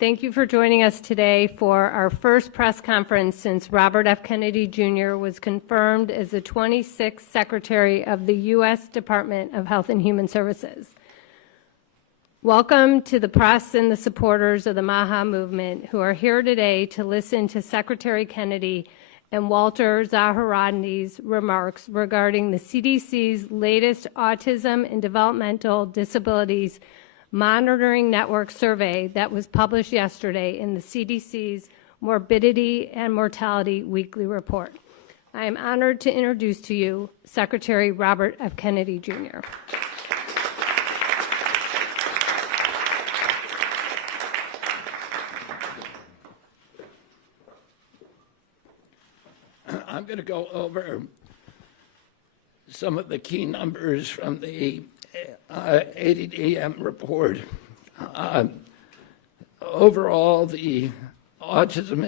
Thank you for joining us today for our first press conference since Robert F. Kennedy Jr. was confirmed as the 26th Secretary of the U.S. Department of Health and Human Services. Welcome to the press and the supporters of the MAHA movement who are here today to listen to Secretary Kennedy and Walter Zaharandi's remarks regarding the CDC's latest Autism and Developmental Disabilities Monitoring Network survey that was published yesterday in the CDC's Morbidity and Mortality Weekly Report. I am honored to introduce to you Secretary Robert F. Kennedy Jr. I'm going to go over some of the key numbers from the ADDM report. Overall, the autism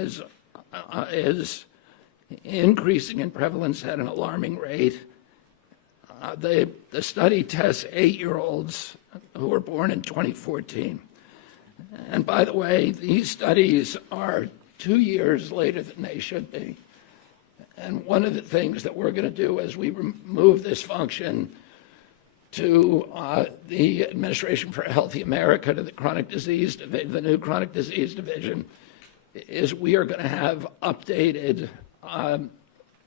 is increasing in prevalence at an alarming rate. The study tests 8-year-olds who were born in 2014. And by the way, these studies are 2 years later than they should be. And one of the things that we're going to do as we move this function to the Administration for a Healthy America, to the chronic disease, the new chronic disease division, is we are going to have updated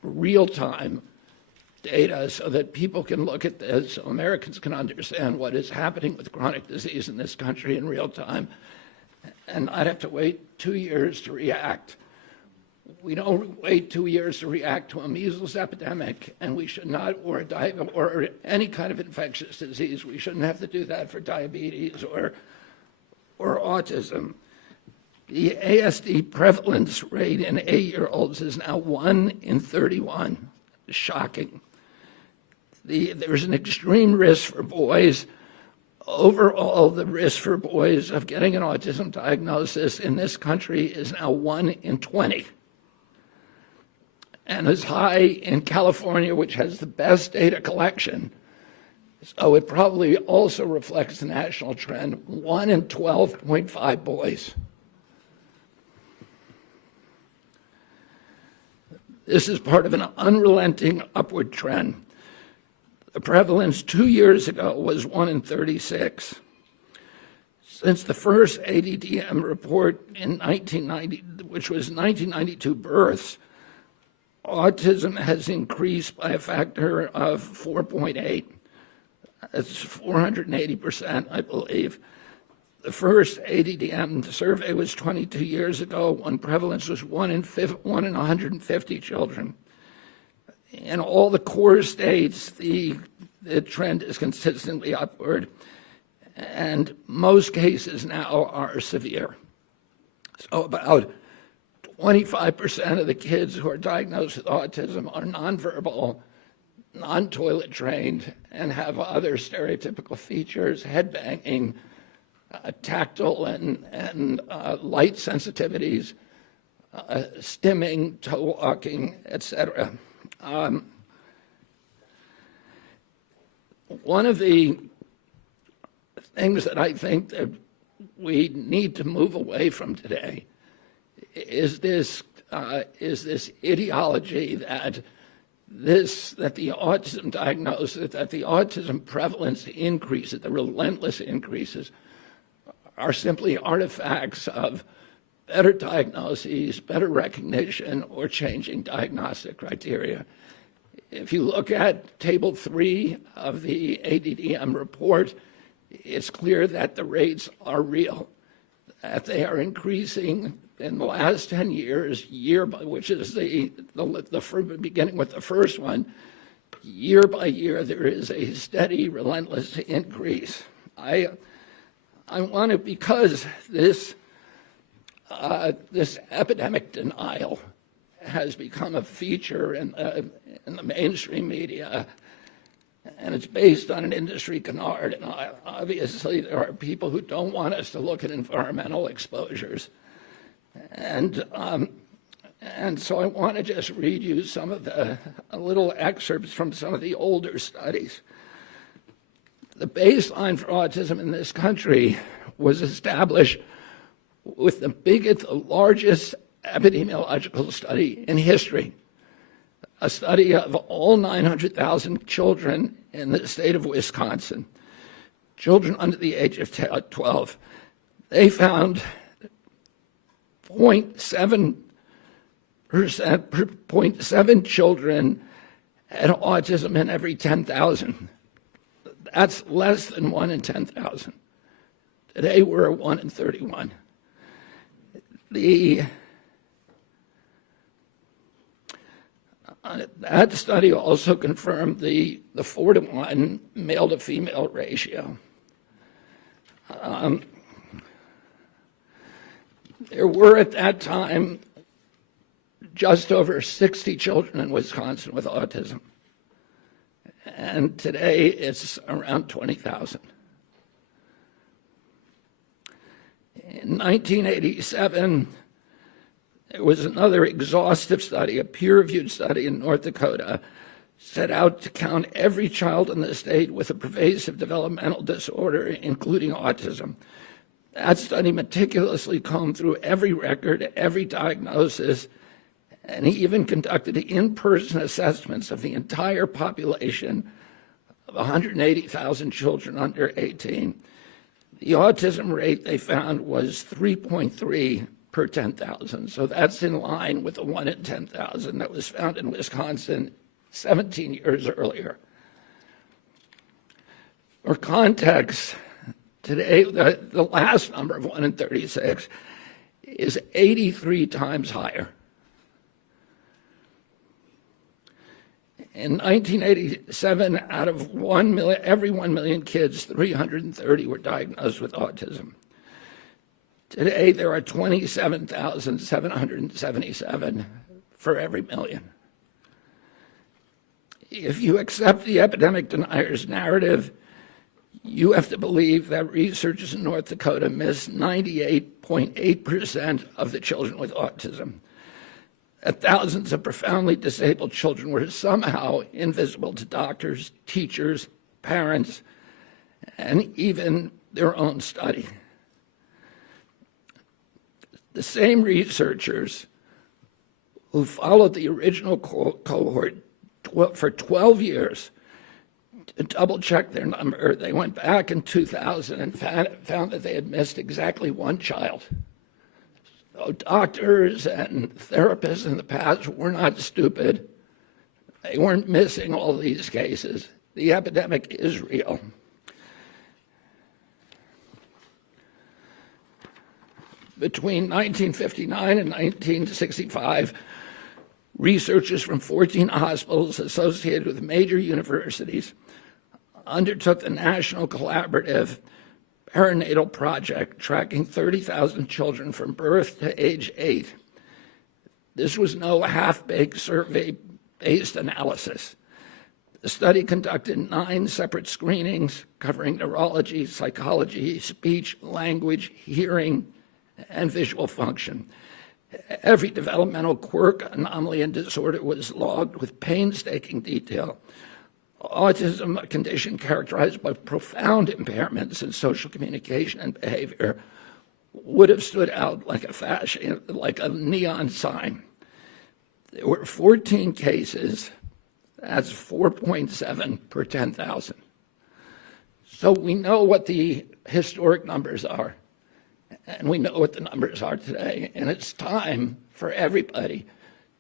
real-time data so that people can look at this, so Americans can understand what is happening with chronic disease in this country in real time, and not have to wait 2 years to react. We don't wait 2 years to react to a measles epidemic, and we should not, or any kind of infectious disease. We shouldn't have to do that for diabetes or autism. The ASD prevalence rate in 8-year-olds is now 1 in 31. Shocking. There's an extreme risk for boys. Overall, the risk for boys of getting an autism diagnosis in this country is now 1 in 20. And as high in California, which has the best data collection. So it probably also reflects the national trend, 1 in 12.5 boys. This is part of an unrelenting upward trend. The prevalence 2 years ago was 1 in 36. Since the first ADDM report in 1990, which was 1992 births, autism has increased by a factor of 4.8. That's 480%, I believe. The first ADDM survey was 22 years ago, when prevalence was 1 in 150 children. In all the core states, the trend is consistently upward, and most cases now are severe. So about 25% of the kids who are diagnosed with autism are nonverbal, non-toilet trained, and have other stereotypical features, head banging, tactile and light sensitivities, stimming, toe walking, etc. One of the things that I think that we need to move away from today is this ideology that the autism diagnosis, that the autism prevalence increases, the relentless increases, are simply artifacts of better diagnoses, better recognition, or changing diagnostic criteria. If you look at Table 3 of the ADDM report, it's clear that the rates are real, that they are increasing in the last 10 years, which is the beginning with the first one, year by year, there is a steady, relentless increase. I want to, because this epidemic denial has become a feature in the mainstream media, and it's based on an industry canard, and obviously there are people who don't want us to look at environmental exposures. And so I want to just read you some of the little excerpts from some of the older studies. The baseline for autism in this country was established with the largest epidemiological study in history, a study of all 900,000 children in the state of Wisconsin, children under the age of 12. They found 0.7 children had autism in every 10,000. That's less than 1 in 10,000. Today we're at 1 in 31. That study also confirmed the 4-to-1 male to female ratio. There were at that time just over 60 children in Wisconsin with autism. And today it's around 20,000. In 1987, there was another exhaustive study, a peer-reviewed study in North Dakota, set out to count every child in the state with a pervasive developmental disorder, including autism. That study meticulously combed through every record, every diagnosis, and he even conducted in-person assessments of the entire population of 180,000 children under 18. The autism rate they found was 3.3 per 10,000. So that's in line with the 1 in 10,000 that was found in Wisconsin 17 years earlier. For context, today, the last number of 1 in 36 is 83 times higher. In 1987, out of every 1 million kids, 330 were diagnosed with autism. Today, there are 27,777 for every million. If you accept the epidemic denier's narrative, you have to believe that researchers in North Dakota missed 98.8% of the children with autism, that thousands of profoundly disabled children were somehow invisible to doctors, teachers, parents, and even their own study. The same researchers who followed the original cohort for 12 years to double-check their number, they went back in 2000 and found that they had missed exactly 1 child. So doctors and therapists in the past were not stupid. They weren't missing all these cases. The epidemic is real. Between 1959 and 1965, researchers from 14 hospitals associated with major universities undertook the National Collaborative Perinatal Project, tracking 30,000 children from birth to age 8. This was no half-baked survey-based analysis. The study conducted 9 separate screenings covering neurology, psychology, speech, language, hearing, and visual function. Every developmental quirk, anomaly, and disorder was logged with painstaking detail. Autism, a condition characterized by profound impairments in social communication and behavior, would have stood out like a neon sign. There were 14 cases. That's 4.7 per 10,000. So we know what the historic numbers are, and we know what the numbers are today. And it's time for everybody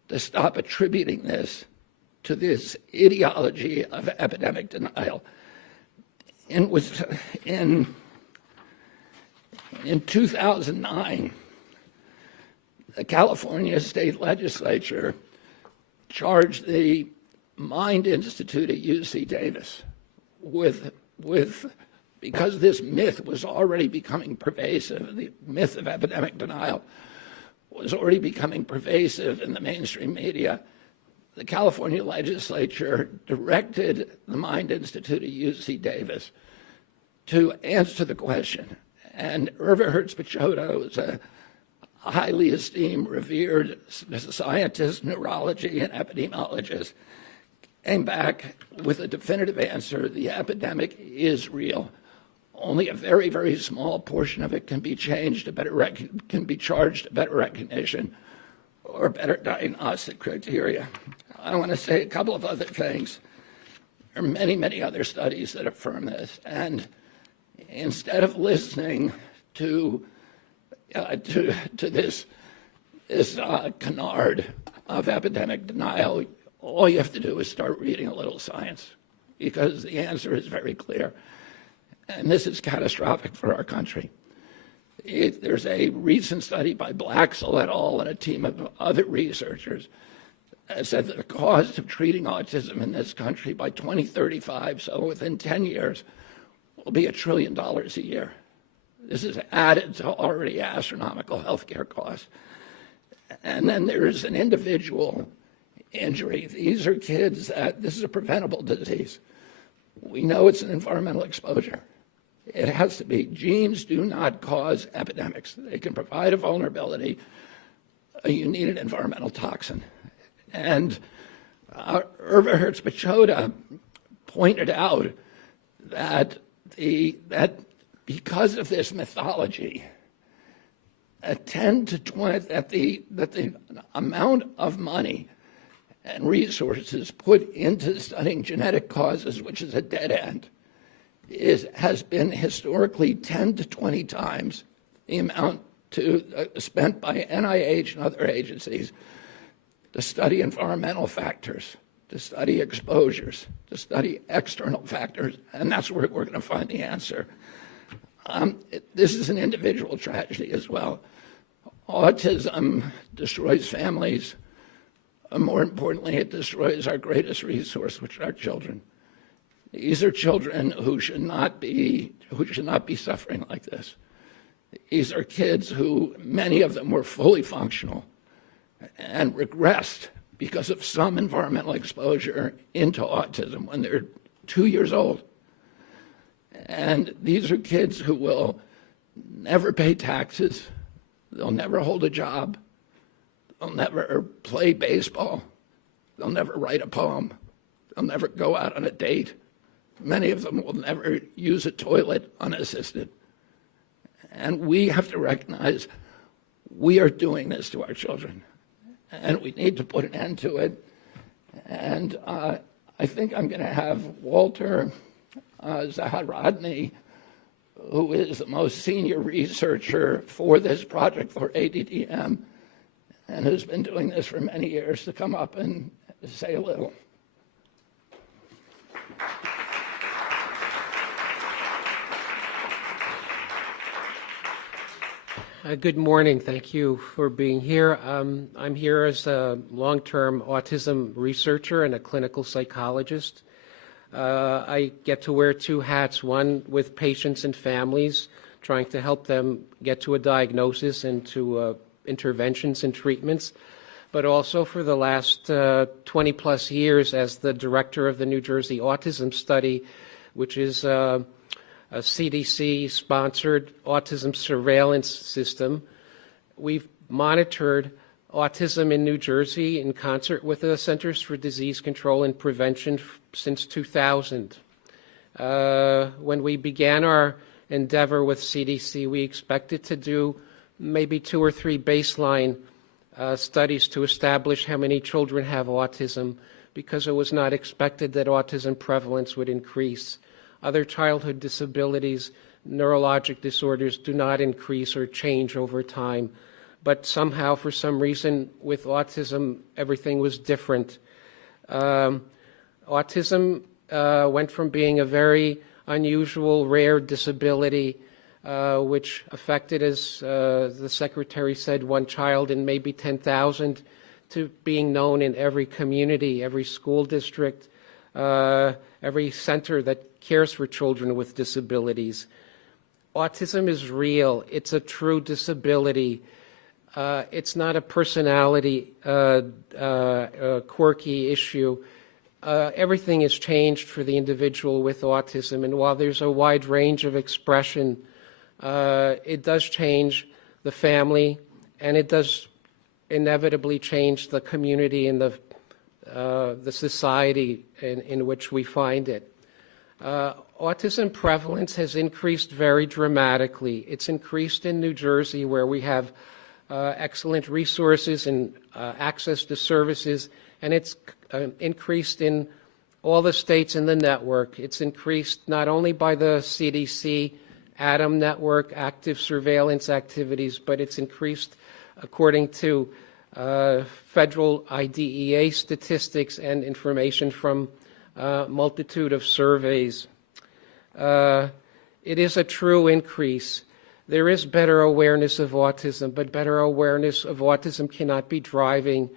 to stop attributing this to this ideology of epidemic denial. In 2009, the California State Legislature charged the Mind Institute at UC Davis because this myth was already becoming pervasive, the myth of epidemic denial was already becoming pervasive in the mainstream media. The California legislature directed the Mind Institute at UC Davis to answer the question. And Irva Hertz-Pichotto is a highly esteemed, revered scientist, neurology, and epidemiologist, came back with a definitive answer: the epidemic is real. only a very, very small portion of it can be changed to can be charged to better recognition or better diagnostic criteria. I want to say a couple of other things. There are many, many other studies that affirm this, and instead of listening to this canard of epidemic denial, all you have to do is start reading a little science, because the answer is very clear. And this is catastrophic for our country. There's a recent study by Blaxell et al. And a team of other researchers that said that the cost of treating autism in this country by 2035, so within 10 years, will be $1 trillion a year. This is added to already astronomical healthcare costs. And then there's an individual injury. These are kids that, this is a preventable disease. We know it's an environmental exposure. It has to be. Genes do not cause epidemics. They can provide a vulnerability. You need an environmental toxin. And Irva Hertz-Pachoda pointed out that because of this mythology, that the amount of money and resources put into studying genetic causes, which is a dead end, has been historically 10 to 20 times the amount spent by NIH and other agencies to study environmental factors, to study exposures, to study external factors, and that's where we're going to find the answer. This is an individual tragedy as well. Autism destroys families. More importantly, it destroys our greatest resource, which are our children. These are children who should not be suffering like this. These are kids who, many of them were fully functional and regressed because of some environmental exposure into autism when they're 2 years old. And these are kids who will never pay taxes. They'll never hold a job. They'll never play baseball. They'll never write a poem. They'll never go out on a date. Many of them will never use a toilet unassisted. And we have to recognize we are doing this to our children, and we need to put an end to it. And I think I'm going to have Walter Zaharodny, who is the most senior researcher for this project for ADDM, and who's been doing this for many years, to come up and say a little. Good morning. Thank you for being here. I'm here as a long-term autism researcher and a clinical psychologist. I get to wear two hats, one with patients and families, trying to help them get to a diagnosis and to interventions and treatments, but also for the last 20-plus years as the director of the New Jersey Autism Study, which is a CDC-sponsored autism surveillance system. We've monitored autism in New Jersey in concert with the Centers for Disease Control and Prevention since 2000. When we began our endeavor with CDC, we expected to do maybe 2 or 3 baseline studies to establish how many children have autism, because it was not expected that autism prevalence would increase. Other childhood disabilities, neurologic disorders do not increase or change over time. But somehow, for some reason, with autism, everything was different. Autism went from being a very unusual, rare disability, which affected, as the secretary said, 1 child in maybe 10,000, to being known in every community, every school district, every center that cares for children with disabilities. Autism is real. It's a true disability. It's not a personality quirky issue. Everything has changed for the individual with autism, and while there's a wide range of expression, it does change the family, and it does inevitably change the community and the society in which we find it. Autism prevalence has increased very dramatically. It's increased in New Jersey, where we have excellent resources and access to services, and it's increased in all the states in the network. It's increased not only by the CDC, ATOM network, active surveillance activities, but it's increased according to federal IDEA statistics and information from a multitude of surveys. It is a true increase. There is better awareness of autism, but better awareness of autism cannot be driving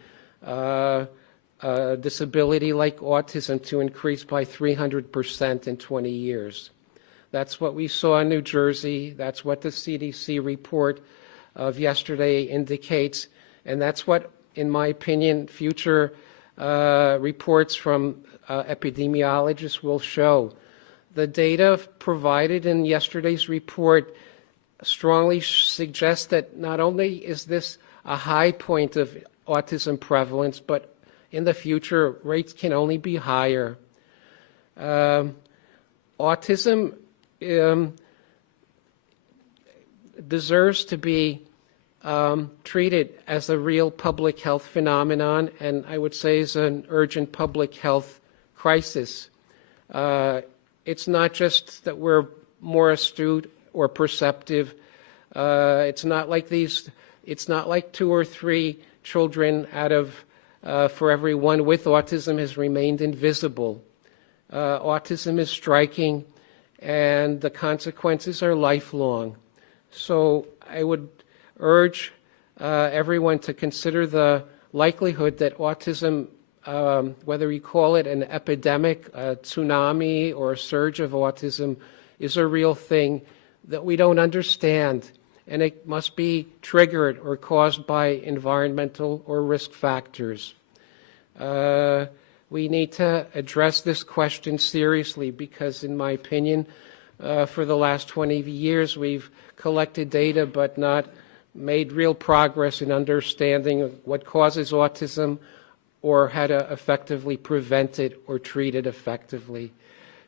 disability like autism to increase by 300% in 20 years. That's what we saw in New Jersey. That's what the CDC report of yesterday indicates. And that's what, in my opinion, future reports from epidemiologists will show. The data provided in yesterday's report strongly suggests that not only is this a high point of autism prevalence, but in the future, rates can only be higher. Autism deserves to be treated as a real public health phenomenon, and I would say is an urgent public health crisis. It's not just that we're more astute or perceptive. It's not like 2 or 3 children out of for every one with autism has remained invisible. Autism is striking, and the consequences are lifelong. So I would urge everyone to consider the likelihood that autism, whether you call it an epidemic, a tsunami, or a surge of autism, is a real thing that we don't understand, and it must be triggered or caused by environmental or risk factors. We need to address this question seriously because, in my opinion, for the last 20 years we've collected data but not made real progress in understanding what causes autism or how to effectively prevent it or treat it effectively.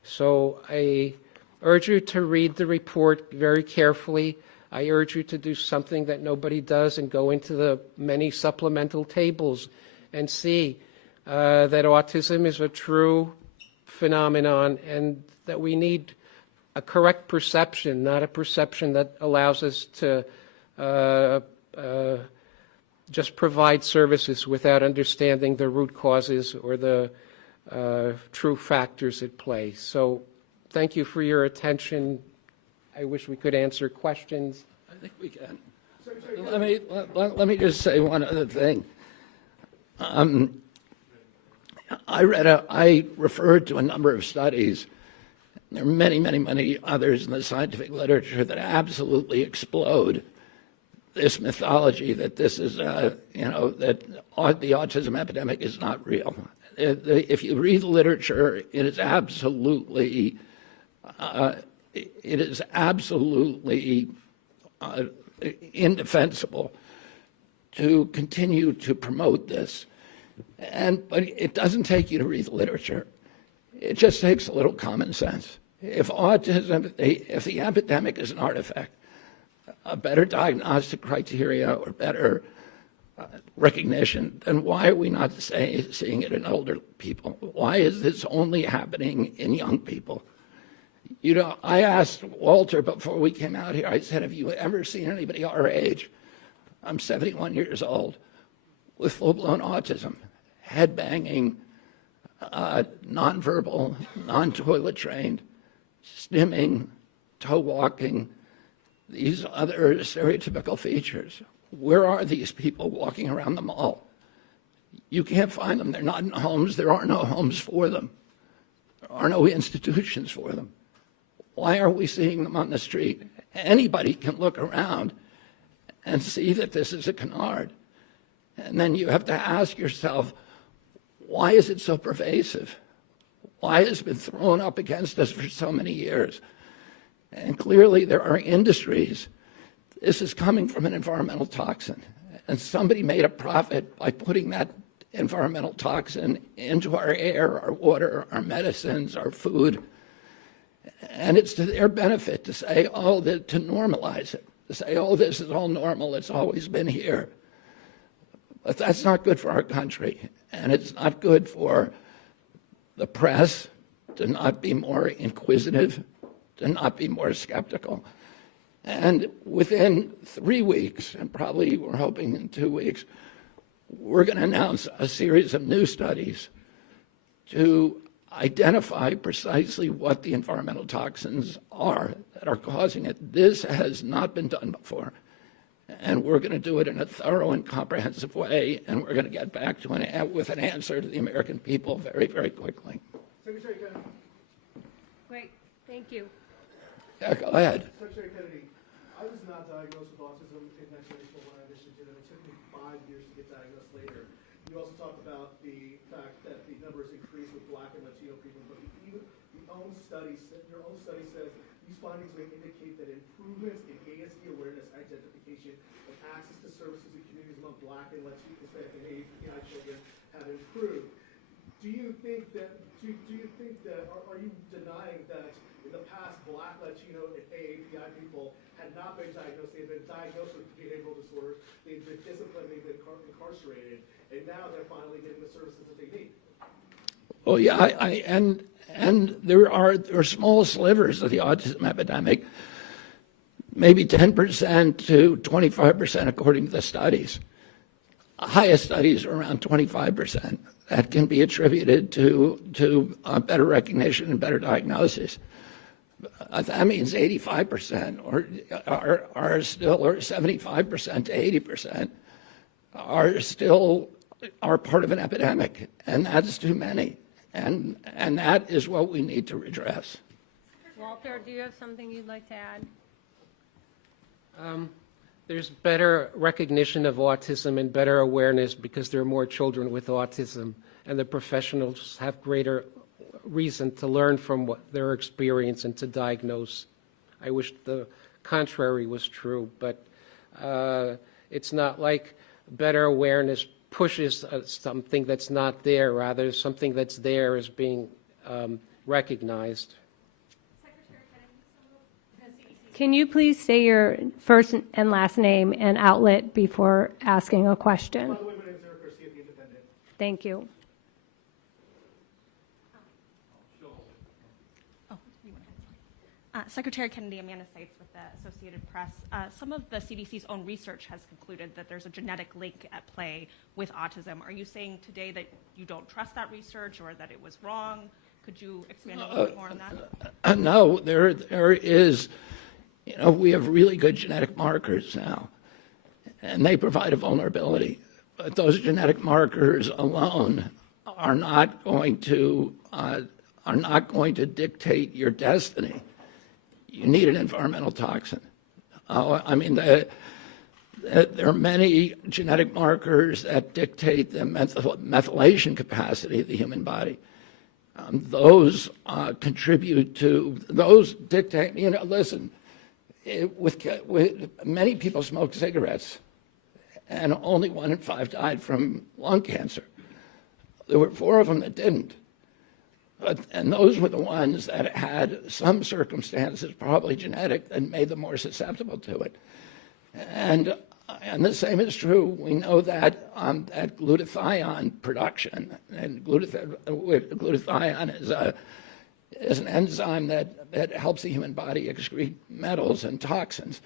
So I urge you to read the report very carefully. I urge you to do something that nobody does and go into the many supplemental tables and see that autism is a true phenomenon and that we need a correct perception, not a perception that allows us to just provide services without understanding the root causes or the true factors at play. So thank you for your attention. I wish we could answer questions. I think we can. Let me just say one other thing. I referred to a number of studies. There are many others in the scientific literature that absolutely explode this mythology that this is, that the autism epidemic is not real. If you read the literature, it is absolutely indefensible to continue to promote this. But it doesn't take you to read the literature. It just takes a little common sense. If the epidemic is an artifact, a better diagnostic criteria or better recognition, then why are we not seeing it in older people? Why is this only happening in young people? I asked Walter before we came out here, I said, have you ever seen anybody our age? I'm 71 years old with full-blown autism, head-banging, nonverbal, non-toilet trained, stimming, toe walking, these other stereotypical features. Where are these people walking around the mall? You can't find them. They're not in homes. There are no homes for them. There are no institutions for them. Why are we seeing them on the street? Anybody can look around and see that this is a canard. And then you have to ask yourself, why is it so pervasive? Why has it been thrown up against us for so many years? And clearly there are industries. This is coming from an environmental toxin. And somebody made a profit by putting that environmental toxin into our air, our water, our medicines, our food. And it's to their benefit to say, oh, to normalize it, to say, oh, this is all normal, it's always been here. But that's not good for our country, and it's not good for the press to not be more inquisitive, to not be more skeptical. And within 3 weeks, and probably we're hoping in 2 weeks, we're going to announce a series of new studies to identify precisely what the environmental toxins are that are causing it. This has not been done before. And we're going to do it in a thorough and comprehensive way, and we're going to get back to with an answer to the American people very, very quickly. Secretary Kennedy. Great, thank you. Yeah, go ahead. Secretary Kennedy, I was not diagnosed with autism in 1994 when I initially did it. It took me 5 years to get diagnosed later. You also talked about the fact that the numbers increased with Black and Latino people, but your own study says these findings may indicate that improvements in ASD awareness, identification, and access to services in communities among Black and Latino, Hispanic, and API children have improved. Do you think that, are you denying that in the past Black, Latino, and AAPI people had not been diagnosed, they had been diagnosed with behavioral disorders, they've been disciplined, they've been incarcerated, and now they're finally getting the services that they need? Well, yeah, and there are small slivers of the autism epidemic, maybe 10% to 25% according to the studies. Highest studies are around 25%. That can be attributed to better recognition and better diagnosis. That means 85% are still, or 75% to 80% are part of an epidemic, and that's too many. And that is what we need to redress. Walter, do you have something you'd like to add? There's better recognition of autism and better awareness because there are more children with autism, and the professionals have greater reason to learn from what their experience and to diagnose. I wish the contrary was true, but it's not like better awareness pushes something that's not there. Rather, something that's there is being recognized. Can you please say your first and last name and outlet before asking a question? By the way, my name is Eric Garcia, The Independent. Thank you. Secretary Kennedy, Amanda Seitz with the Associated Press. Some of the CDC's own research has concluded that there's a genetic link at play with autism. Are you saying today that you don't trust that research or that it was wrong? Could you expand a little bit more on that? No, there is, we have really good genetic markers now, and they provide a vulnerability. But those genetic markers alone are not going to dictate your destiny. You need an environmental toxin. I mean, there are many genetic markers that dictate the methylation capacity of the human body. Those contribute to, those dictate, listen, with many people smoke cigarettes, and only 1 in 5 died from lung cancer. There were 4 of them that didn't. And those were the ones that had some circumstances, probably genetic, that made them more susceptible to it. And the same is true. We know that that glutathione production, and glutathione is an enzyme that helps the human body excrete metals and toxins.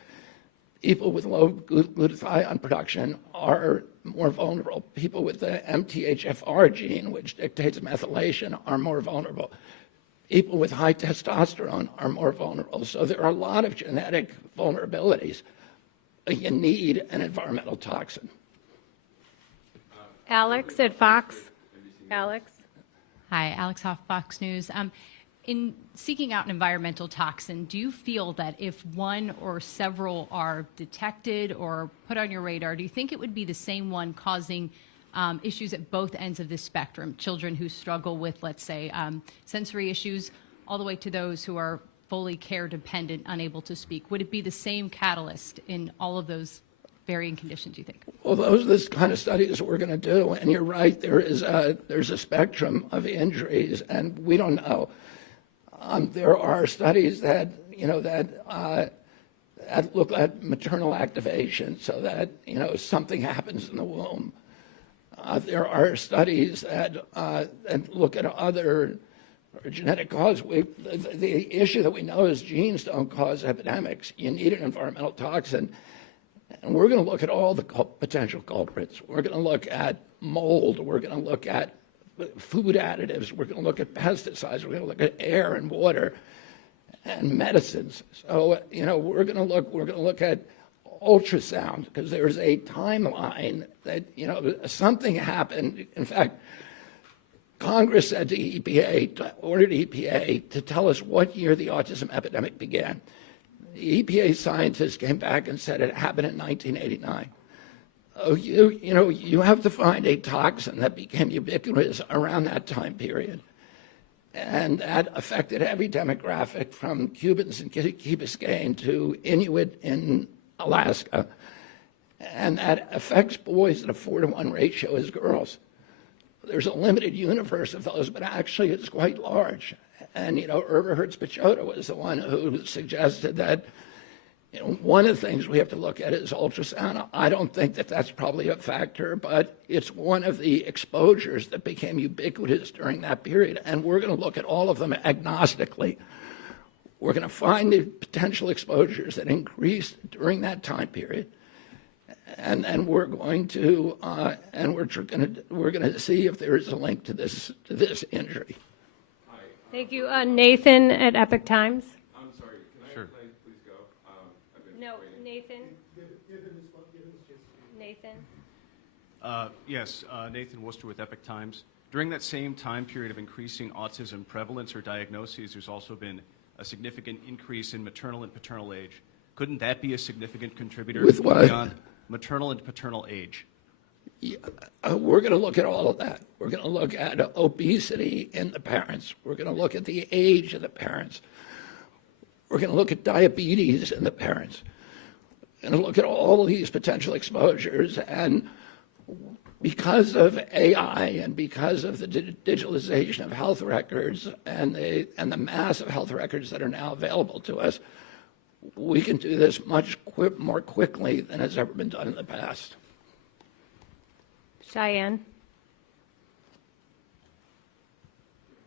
People with low glutathione production are more vulnerable. People with the MTHFR gene, which dictates methylation, are more vulnerable. People with high testosterone are more vulnerable. So there are a lot of genetic vulnerabilities. You need an environmental toxin. Alex at Fox. Alex. Hi, Alex Hoff, Fox News. In seeking out an environmental toxin, do you feel that if one or several are detected or put on your radar, do you think it would be the same one causing issues at both ends of the spectrum? Children who struggle with, let's say, sensory issues, all the way to those who are fully care dependent, unable to speak. Would it be the same catalyst in all of those varying conditions, you think? Well, those are the kind of studies we're going to do. And you're right, there's a spectrum of injuries, and we don't know. There are studies that, that look at maternal activation so that, something happens in the womb. There are studies that look at other genetic causes. The issue that we know is genes don't cause epidemics. You need an environmental toxin. And we're going to look at all the potential culprits. We're going to look at mold. We're going to look at food additives. We're going to look at pesticides. We're going to look at air and water and medicines. So, we're going to look at ultrasound because there's a timeline that, something happened. In fact, Congress said to EPA, ordered EPA to tell us what year the autism epidemic began. The EPA scientists came back and said it happened in 1989. Oh, you have to find a toxin that became ubiquitous around that time period. And that affected every demographic from Cubans in Key Biscayne to Inuit in Alaska. And that affects boys at a 4-to-1 ratio as girls. There's a limited universe of those, but actually it's quite large. And, Irva Hertz-Pichota was the one who suggested that, one of the things we have to look at is ultrasound. I don't think that that's probably a factor, but it's one of the exposures that became ubiquitous during that period. And we're going to look at all of them agnostically. We're going to find the potential exposures that increased during that time period. And we're going to we're going to see if there is a link to this injury. Thank you. Nathan at Epoch Times. I'm sorry, can I please go? I've been No, waiting. Nathan. Give him his chance. Nathan. Yes, Nathan Worcester with Epoch Times. During that same time period of increasing autism prevalence or diagnoses, there's also been a significant increase in maternal and paternal age. Couldn't that be a significant contributor With what? beyond maternal and paternal age? Yeah, we're going to look at all of that. We're going to look at obesity in the parents. We're going to look at the age of the parents. We're going to look at diabetes in the parents. We're going to look at all of these potential exposures. And because of AI and because of the digitalization of health records and the mass of health records that are now available to us, we can do this much more quickly than has ever been done in the past. Cheyenne.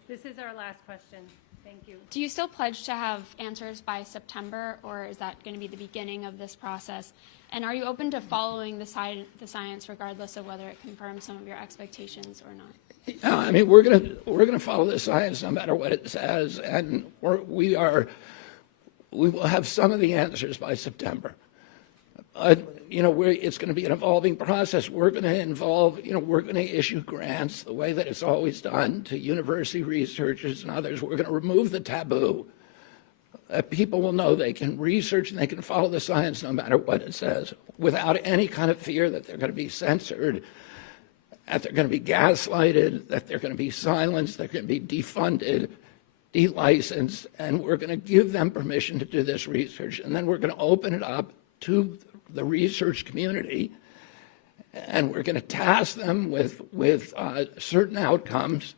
This is our last question. Thank you. Do you still pledge to have answers by September, or is that going to be the beginning of this process? And are you open to following the science regardless of whether it confirms some of your expectations or not? Yeah, I mean, we're gonna follow the science no matter what it says, and we will have some of the answers by September. It's going to be an evolving process. We're going to issue grants the way that it's always done to university researchers and others. We're going to remove the taboo. People will know they can research and they can follow the science no matter what it says without any kind of fear that they're going to be censored, that they're going to be gaslighted, that they're going to be silenced, they're going to be defunded, delicensed, and we're going to give them permission to do this research. And then we're going to open it up to the research community, and we're going to task them with certain outcomes,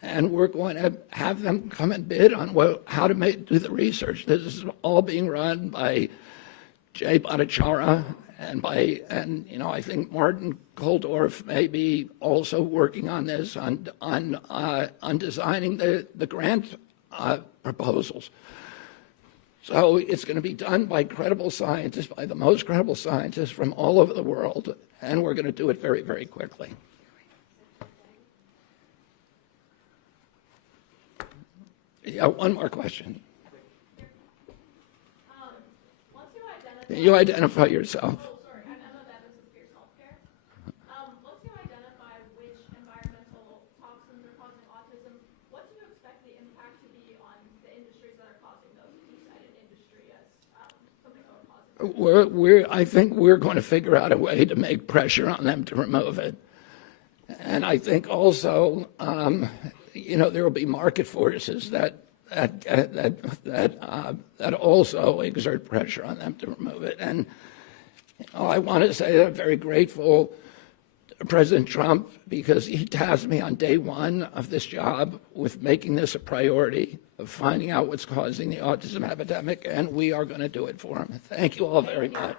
and we're going to have them come and bid on how to do the research. This is all being run by Jay Bhattacharya and I think Martin Koldorf may be also working on this on designing the grant proposals. So it's going to be done by credible scientists, by the most credible scientists from all over the world, and we're going to do it very, very quickly. Yeah, one more question. Once you identify, You identify yourself. sorry, I know that this is Fierce Healthcare. Once you identify which environmental toxins are causing autism, what do you expect the impact to be on the industries that are causing those? You cited industry as something that would cause it. I think we're going to figure out a way to make pressure on them to remove it. And I think also, there will be market forces that also exert pressure on them to remove it. And I want to say that I'm very grateful President Trump because he tasked me on day one of this job with making this a priority of finding out what's causing the autism epidemic, and we are going to do it for him. Thank you all very much.